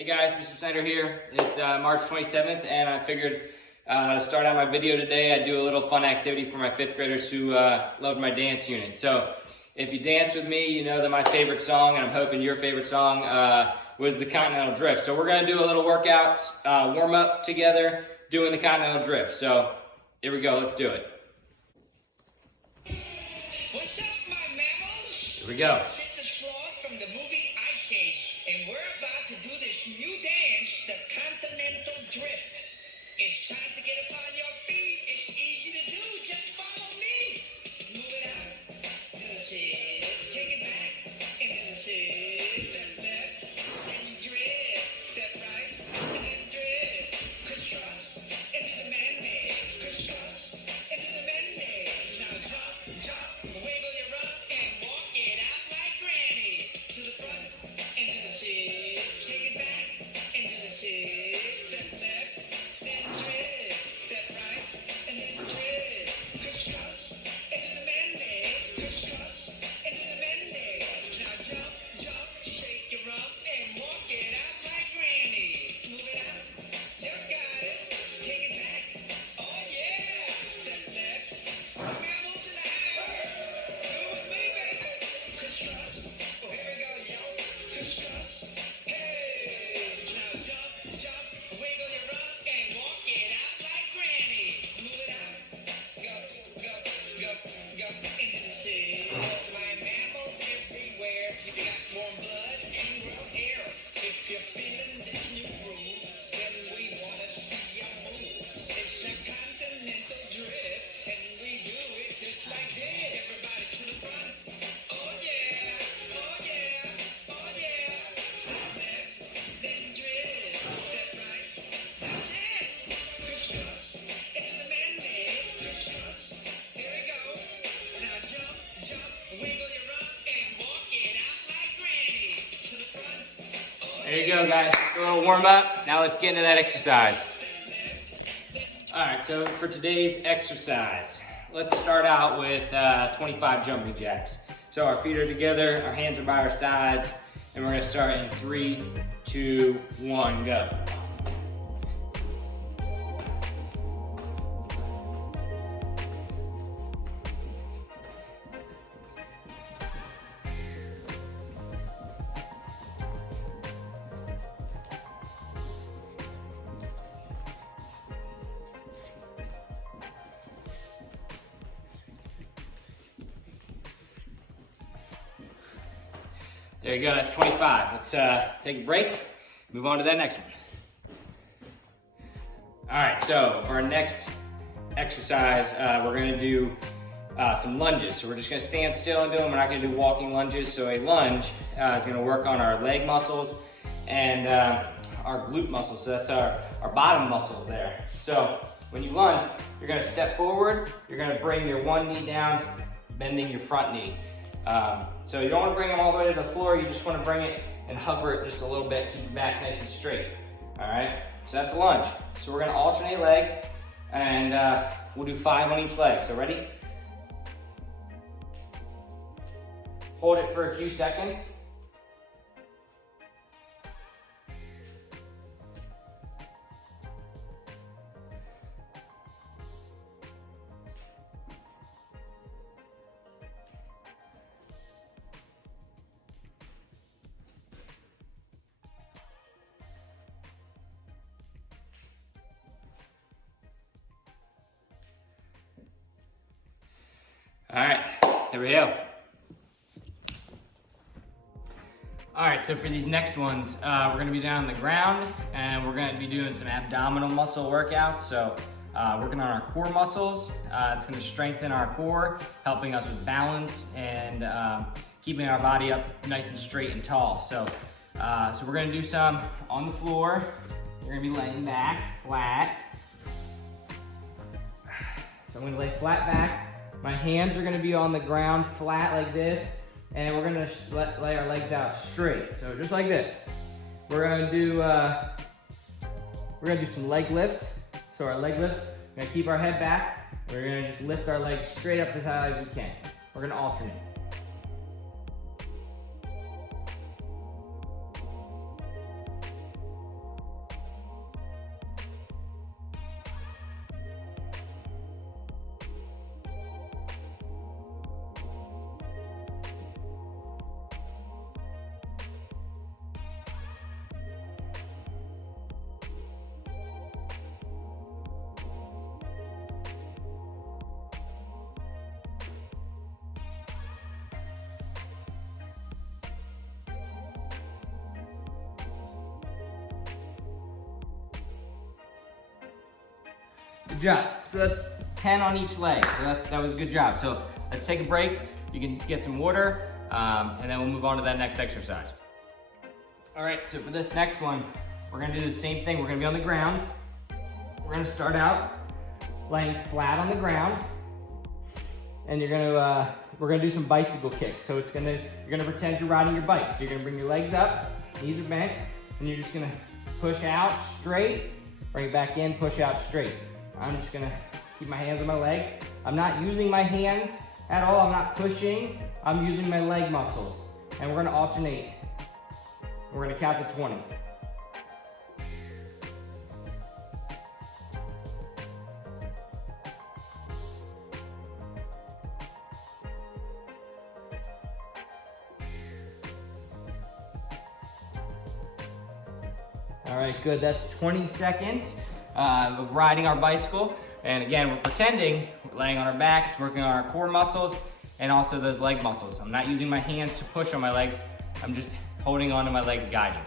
Hey guys, Mr. Snyder here. It's March 27th and I figured to start out my video today, I'd do a little fun activity for my 5th graders who loved my dance unit. So if you dance with me, you know that my favorite song, and I'm hoping your favorite song, was the Continental Drift. So we're going to do a little workout, warm up together, doing the Continental Drift. So here we go, let's do it. What's up, my mammals? Here we go. Sit the sloth from the movie Ice Age, and we're about to do this new dance, the Continental Drift. It's time to get upon your feet. It's easy to do. Just follow me. Move it out. Do the sit. Take it back. And do the sit. Step left. Then drift. Step right. And then drift. Crisscross. And do the man-made. Crisscross. And do the man-made. Now jump, jump. Wiggle your rump and walk it out like granny. To the front. And do the sit. Take it back. And do the sit. Step left. Then drift. Step right. And then drift. Crisscross. And do the man-made. Crisscross. And do the man-made. Now jump, jump. Shake your rump and walk it out like granny. Move it out. You got it. Take it back. Oh yeah. Step left. All the mammals in the house. Do it with me, baby. Crisscross. Oh, here we go, yo. Crisscross. Hey. Now jump, jump. Wiggle your rump and walk it out like granny. Move it out. Go, go, go, go. Into the city. My mammals everywhere. If you got warm blood and grow hair. If you're feeling this new groove, then we wanna see you move. It's the Continental Drift, and we do it just like this. Everybody to the front. Oh yeah, oh yeah, oh yeah. Step left, then drift. Step right. That's it. Crisscross. Into the man-made. Crisscross. Here we go. Now jump, jump. Wiggle your rump and walk it out like granny. To the front. Oh There you go, guys. Just a little warm up. Now let's get into that exercise. All right, so for today's exercise, let's start out with 25 jumping jacks. So our feet are together, our hands are by our sides, and we're gonna start in 3, 2, 1, go. There you go, that's 25. Let's take a break, move on to that next one. All right, so for our next exercise, we're gonna do some lunges. So we're just gonna stand still and do them. We're not gonna do walking lunges. So a lunge is gonna work on our leg muscles and our glute muscles. So that's our bottom muscles there. So when you lunge, you're gonna step forward, you're gonna bring your one knee down, bending your front knee. So you don't want to bring them all the way to the floor, you just want to bring it and hover it just a little bit, keep your back nice and straight. All right, so that's a lunge. So we're going to alternate legs and we'll do 5 on each leg. So ready? Hold it for a few seconds. All right, there we go. All right, so for these next ones, we're gonna be down on the ground and we're gonna be doing some abdominal muscle workouts. So working on our core muscles. It's gonna strengthen our core, helping us with balance and keeping our body up nice and straight and tall. So we're gonna do some on the floor. We're gonna be laying back, flat. So I'm gonna lay flat back. My hands are gonna be on the ground flat like this, and we're gonna lay our legs out straight. So just like this. We're gonna do some leg lifts. So our leg lifts, we're gonna keep our head back. We're gonna just lift our legs straight up as high as we can. We're gonna alternate. Good job. So that's 10 on each leg. So that was a good job. So let's take a break. You can get some water, and then we'll move on to that next exercise. All right, so for this next one, we're gonna do the same thing. We're gonna be on the ground. We're gonna start out laying flat on the ground, and we're gonna do some bicycle kicks. So you're gonna pretend you're riding your bike. So you're gonna bring your legs up, knees are bent, and you're just gonna push out straight, bring it back in, push out straight. I'm just gonna keep my hands on my legs. I'm not using my hands at all, I'm not pushing, I'm using my leg muscles. And we're gonna alternate. We're gonna count to 20. All right, good, that's 20 seconds of riding our bicycle. And again, we're pretending we're laying on our backs, working on our core muscles, and also those leg muscles. I'm not using my hands to push on my legs, I'm just holding onto my legs, guiding.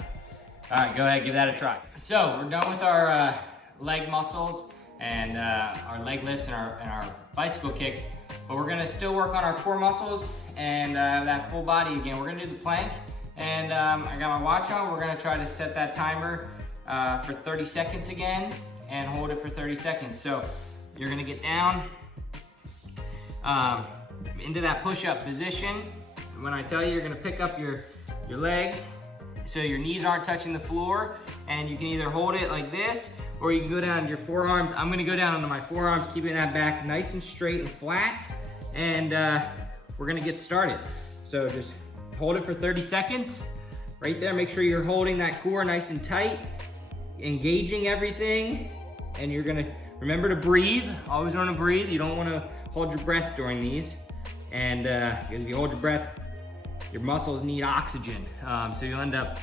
All right, go ahead, give that a try. So we're done with our leg muscles and our leg lifts and our bicycle kicks, but we're gonna still work on our core muscles and that full body again. We're gonna do the plank, and I got my watch on. We're gonna try to set that timer for 30 seconds again and hold it for 30 seconds. So you're gonna get down into that push-up position. When I tell you, you're gonna pick up your legs so your knees aren't touching the floor, and you can either hold it like this or you can go down to your forearms. I'm gonna go down onto my forearms, keeping that back nice and straight and flat, and we're gonna get started. So just hold it for 30 seconds. Right there, make sure you're holding that core nice and tight, engaging everything, and you're gonna remember to breathe. Always want to breathe. You don't want to hold your breath during these, and because if you hold your breath, your muscles need oxygen, so you'll end up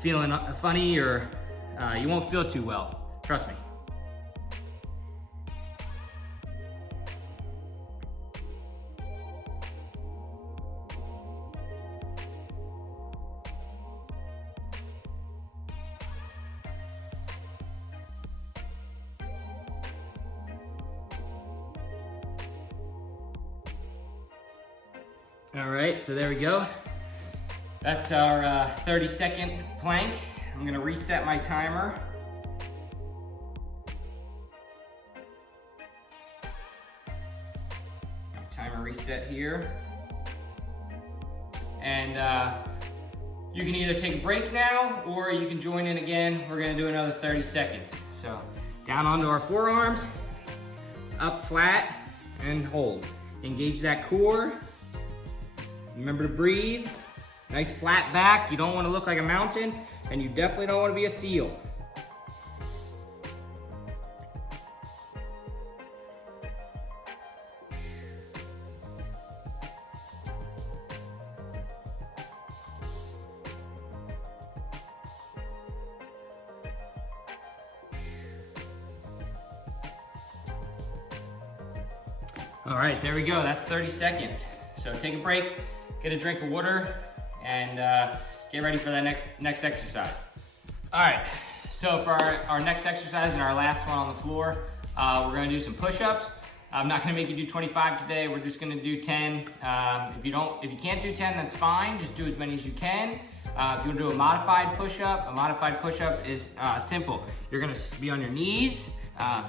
feeling funny, or you won't feel too well. Trust me. All right, so there we go. That's our 30-second plank. I'm gonna reset my timer. Timer reset here. And you can either take a break now or you can join in again. We're gonna do another 30 seconds. So down onto our forearms, up flat, and hold. Engage that core. Remember to breathe. Nice flat back. You don't want to look like a mountain, and you definitely don't want to be a seal. All right, there we go. That's 30 seconds. So take a break, get a drink of water, and get ready for that next exercise. All right, so for our next exercise and our last one on the floor, we're gonna do some push-ups. I'm not gonna make you do 25 today, we're just gonna do 10. If you can't do 10, that's fine, just do as many as you can. If you wanna do a modified push-up is simple. You're gonna be on your knees,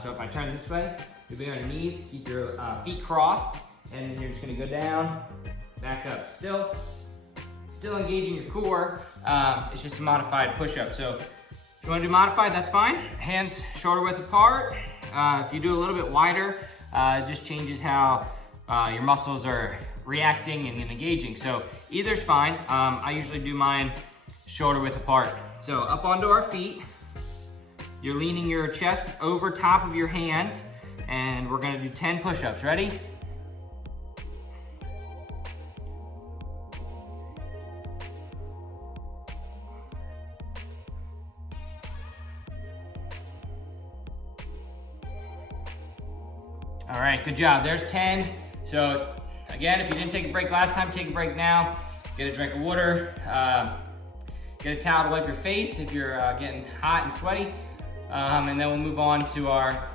so if I turn this way, you'll be on your knees, keep your feet crossed, and then you're just gonna go down, back up. Still engaging your core. It's just a modified push-up. So if you wanna do modified, that's fine. Hands shoulder width apart. If you do a little bit wider, it just changes how your muscles are reacting and engaging. So either's fine. I usually do mine shoulder width apart. So up onto our feet. You're leaning your chest over top of your hands, and we're gonna do 10 push-ups. Ready? All right, good job. There's 10. So again, if you didn't take a break last time, take a break now. Get a drink of water. Get a towel to wipe your face if you're getting hot and sweaty. And then we'll move on to our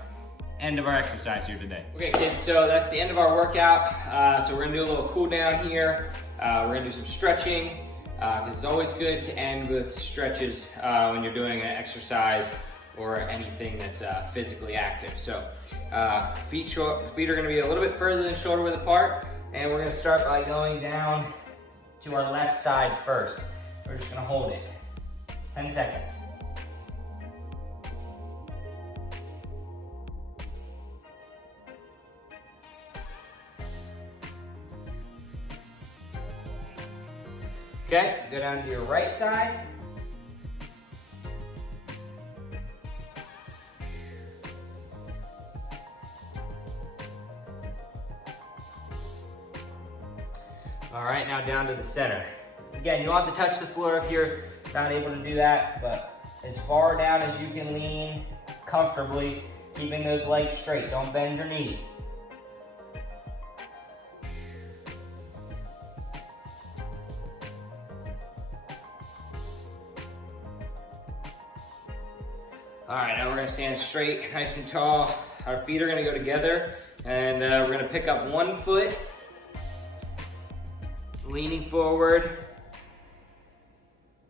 end of our exercise here today. Okay kids, so that's the end of our workout. So we're gonna do a little cool down here. We're gonna do some stretching, because it's always good to end with stretches when you're doing an exercise or anything that's physically active. So feet are gonna be a little bit further than shoulder width apart, and we're gonna start by going down to our left side first. We're just gonna hold it, 10 seconds. Okay, go down to your right side. All right, now down to the center. Again, you don't have to touch the floor if you're not able to do that, but as far down as you can lean comfortably, keeping those legs straight. Don't bend your knees. All right, now we're gonna stand straight, nice and tall. Our feet are gonna go together, and we're gonna pick up one foot, leaning forward,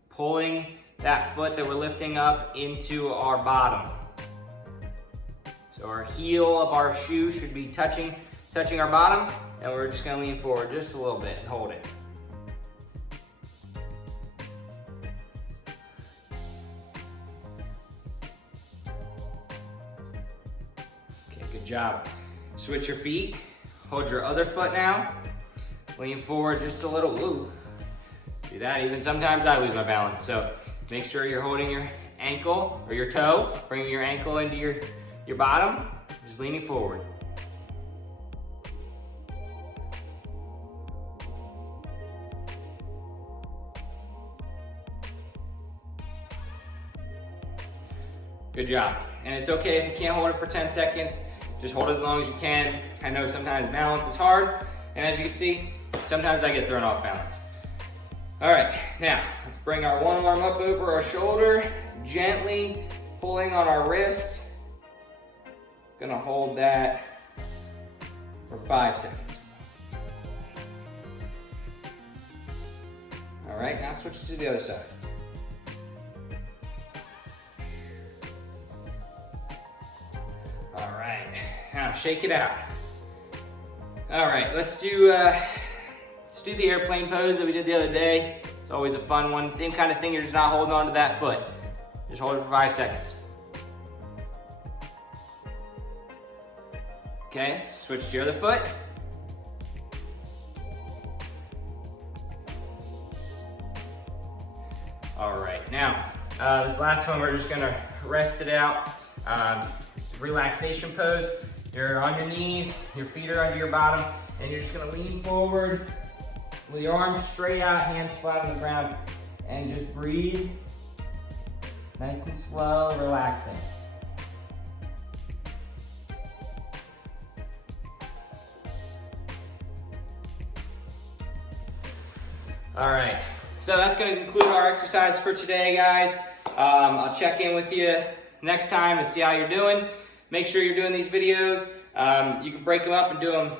pulling that foot that we're lifting up into our bottom. So our heel of our shoe should be touching our bottom, and we're just gonna lean forward just a little bit and hold it. Good job. Switch your feet. Hold your other foot now. Lean forward just a little. Ooh. See that? Even sometimes I lose my balance. So make sure you're holding your ankle or your toe, bringing your ankle into your bottom, just leaning forward. Good job. And it's okay if you can't hold it for 10 seconds. Just hold it as long as you can. I know sometimes balance is hard, and as you can see, sometimes I get thrown off balance. All right, now let's bring our one arm up over our shoulder, gently pulling on our wrist. Gonna hold that for 5 seconds. All right, now switch to the other side. All right, now shake it out. All right, let's do the airplane pose that we did the other day. It's always a fun one. Same kind of thing, you're just not holding on to that foot. Just hold it for 5 seconds. Okay, switch to your other foot. All right, now, this last one, we're just gonna rest it out. Relaxation pose. You're on your knees, your feet are under your bottom, and you're just gonna lean forward with your arms straight out, hands flat on the ground, and just breathe. Nice and slow, relaxing. All right, so that's gonna conclude our exercise for today, guys. I'll check in with you next time and see how you're doing. Make sure you're doing these videos. You can break them up and do them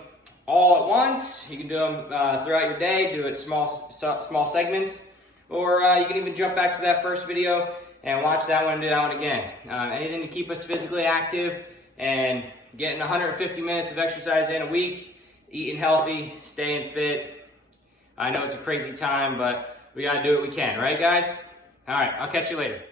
all at once. You can do them throughout your day, do it small segments, or you can even jump back to that first video and watch that one and do that one again. Anything to keep us physically active and getting 150 minutes of exercise in a week, eating healthy, staying fit. I know it's a crazy time, but we gotta do what we can, right guys? All right, I'll catch you later.